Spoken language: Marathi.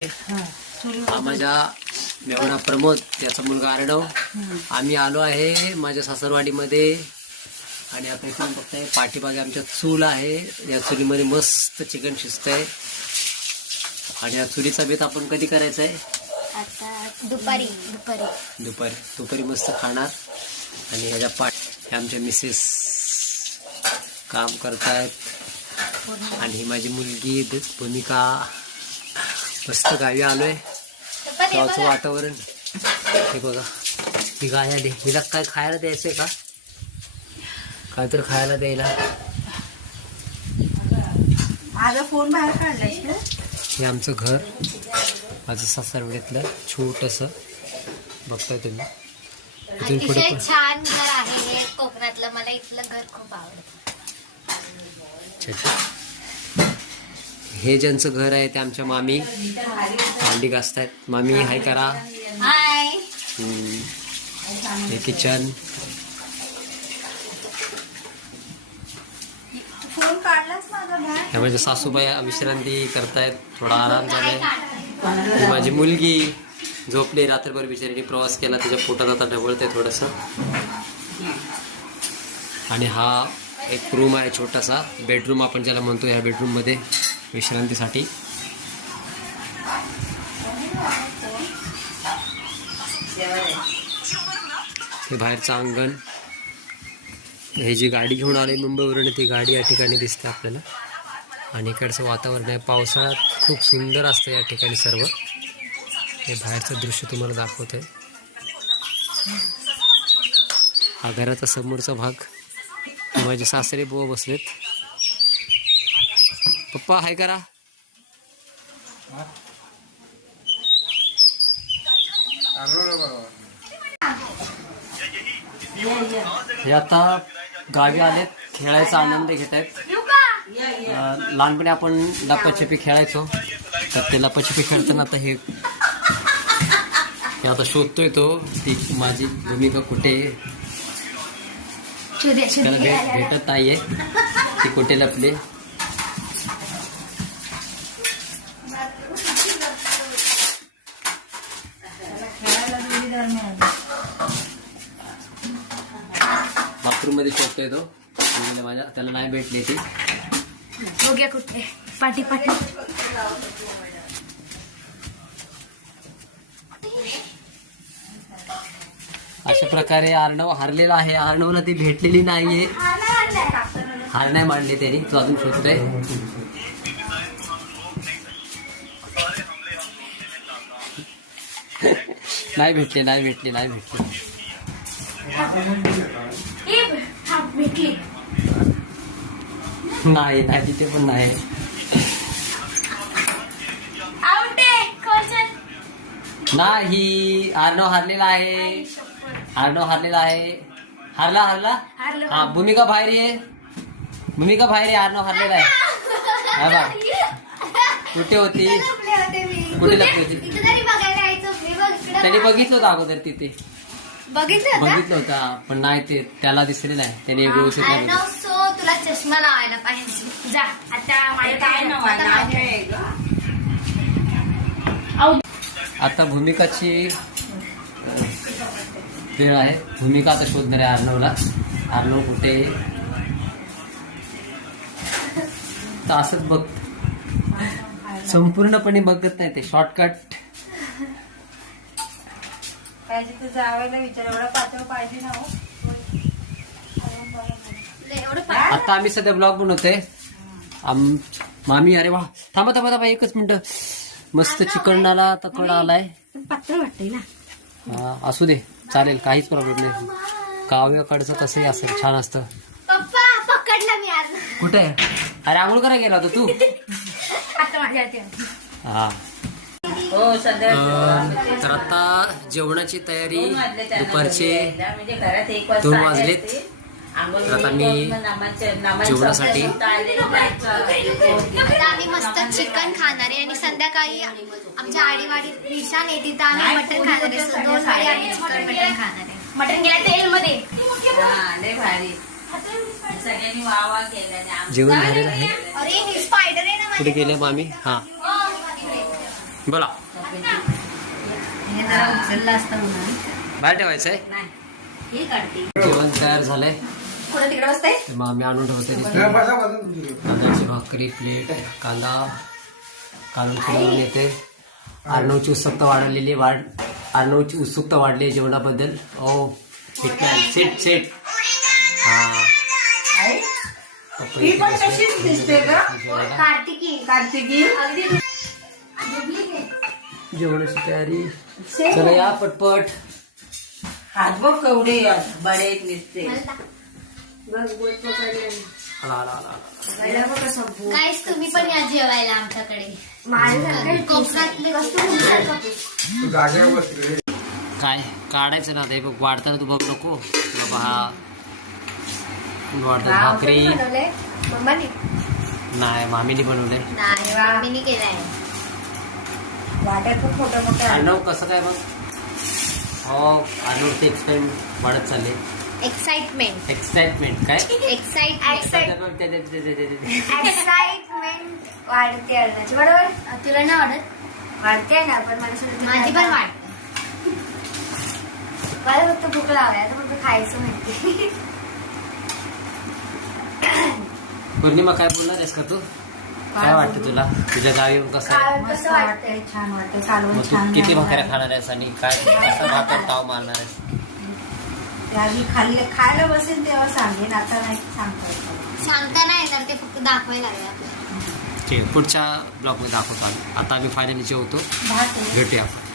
हा माझा मेवणा प्रमोद, त्याचा मुलगा अर्णव. आम्ही आलो आहे माझ्या सासरवाडीमध्ये आणि आता इकडून बघताय पाठीमागे आमच्या चूल आहे. या चुलीमध्ये मस्त चिकन शिजतंय आणि या चुलीचा बेत आपण कधी करायचा आहे? आता दुपारी दुपारी मस्त खाणार. आणि ह्याच्या हे आमच्या मिसेस काम करतायत आणि ही माझी मुलगी भूमिका. मस्त गावी आलोय, गावचं वातावरण हे बघा. ही गाय आली, हिला काय खायला द्यायचंय का? काय तर खायला द्यायला. माझा फोन बाहेर काढलाय. हे आमचं घर, माझं सासरवाडीतलं छोटस बघताय तुम्ही. इथून पुढे अतिशय छान घर आहे हे कोकणातलं. मला इथलं घर खूप आवडतं. हे ज्यांचं घर आहे ते आमच्या मामी भांडी घासतायत. मामी हाय करा. हाय. हे किचन. फोन काढलाच माझा बाहेर. ह्या माझ्या सासूबाई विश्रांती करतायत, थोडा आराम झालाय. ही माझी मुलगी झोपली, रात्रभर बिचारीने प्रवास केला, तिच्या पोटात आता ढवळतंय थोडस. आणि हा एक रूम आहे छोटासा, बेडरूम आपण ज्याला म्हणतो. ह्या बेडरूम मध्ये विश्रांतीसाठी हे बाहेरचं अंगण. हे जी गाडी घेऊन आली मुंबईवरून, ती गाडी या ठिकाणी दिसते आपल्याला. आणि इकडचं वातावरण आहे, पावसाळ्यात खूप सुंदर असतं या ठिकाणी सर्व. हे बाहेरचं दृश्य तुम्हाला दाखवतोय. हा घराचा समोरचा भाग. माझे सासरे बुवा बसलेत. पप्पा हाय करा. हे आता गावी आलेत, खेळायचा आनंद घेत आहेत. लहानपणी आपण लपाछपी खेळायचो, तर ते लपाछपी खेळताना आता हे आता शोधतोय तो. ती माझी भूमिका कुठे त्याला भेटत नाहीये, ती कुठे लपले. बाथरूम मध्ये शोधतोय तो. माझ्या त्याला नाही भेटली ती. बघूया कुठे. पाठी अशा प्रकारे अर्णव हारलेला आहे. अर्णवला ती भेटलेली नाहीये, हार नाही मांडली त्यांनी. तो अजून शोधतोय. नाही भेटली. नाही तिथे पण नाही. नाही, अर्णव हारलेला आहे. हारला. हा, भूमिका बाहेर ये. अर्णव हारलेला आहे. कुठे होती? कुठे लपली होती? त्याने बघितलं होतं अगोदर तिथे. बघितलं होतं पण नाही, ते त्याला दिसले नाही. त्याने व्यवस्थित नाही. तुला चष्मा लावायला पाहिजे. जा आता भूमिकाची वेळ आहे. भूमिका आता शोधणार आहे अर्णवला. अर्णव कुठे? तर असंच बघ, संपूर्णपणे बघत नाही ते. शॉर्टकट पाहिजे जावायला विचार. एवढा पातळ पाहिजे ना. आता आम्ही सध्या ब्लॉग बनवतोय. मामी, अरे वा, थांबा एकच मिनिट. मस्त चिकनाला आता कड आलाय. पातळ वाटतंय ना. असू दे, चालेल, काहीच प्रॉब्लेम नाही. काव्याकडचं कसंही असेल, छान असतं. पप्पा पकडला मी आज. कुठे? अरे आंघोळ करायला गेला होता तू? आता माझ्या हा. तर आता जेवणाची तयारी. दुपारचे 2 वाजलेत. तर आता मी जेवणासाठी आम्ही मस्त चिकन खाणार आहे. आणि संध्याकाळी आमच्या आडीवाडी निशाण आहे, तिथं आम्ही मटण खाणार आहे. 2 वेळी आम्ही चिकन मटण खाणार आहे. मटण गेला तेल मध्ये. जेवण झालेलं आहे. अरे स्पायडर आहे ना. कुठे गेले मामी? हा, बोला. हे जरा उचललं असतं म्हणून बाहेर ठेवायचंय. नाही हे काढते. जेवण तयार झालंय. पुढे तिकडे बसते. मग आम्ही आणून ठेवतोय. तांदळाची भाकरी प्लेट, कांदा काढून फिरवून येते. अर्णवची उत्सुकता वाढलेली अर्णवची उत्सुकता वाढली आहे जेवणाबद्दल. ओ सेट सेट. हा ही पण तशीच दिसते का? कार्तिकी अगदी जेवणाची तयारी. चला या पटपट. हात बघ केवढे बडे दिसते. आला आला आला. गाईस तुम्ही पण या जेवायला आमच्याकडे. कोकणातले काय काढायचं ना ते बघ. वाढताना तू बघ नको बाबा. हा वाढताना भाकरी नाही मामीने बनवलंय. नाही केलाय. वाट्यात खूप मोठ्या मोठ्या अर्णव कसं काय बघ. हो अर्णवचे एक्सपेरिमेंट वाढत चालले. एक्साइटमेंट काय एक्साइटमेंट वाढते अर्णाची. बरोबर तुला नाही वाढत? वाढते ना पण माझी पण वाढते. मला फक्त भूक लावल्या आता फक्त खायचं माहिती. पौर्णिमा काय बोलणार आहेस का तू? काय वाटतं तुला तुझ्या गावी येऊन कसं आहे? मस्त वाटतंय. छान वाटतंय. कालवण मग तू छान किती झालं. भाकऱ्या खाणार आहेस आणि काय कसं भाकर ताव मारणार आहेस? त्यावेळी खायला बसेल तेव्हा सांगेन. आता नाही सांगता येत. सांगता नाही येणार ते फक्त दाखवायला लागेल आपल्याला. ठीक आहे पुढच्या ब्लॉगमध्ये दाखवतो आम्ही. आता आम्ही फायनली जेवतो. भात आहे. भेटूया आपण.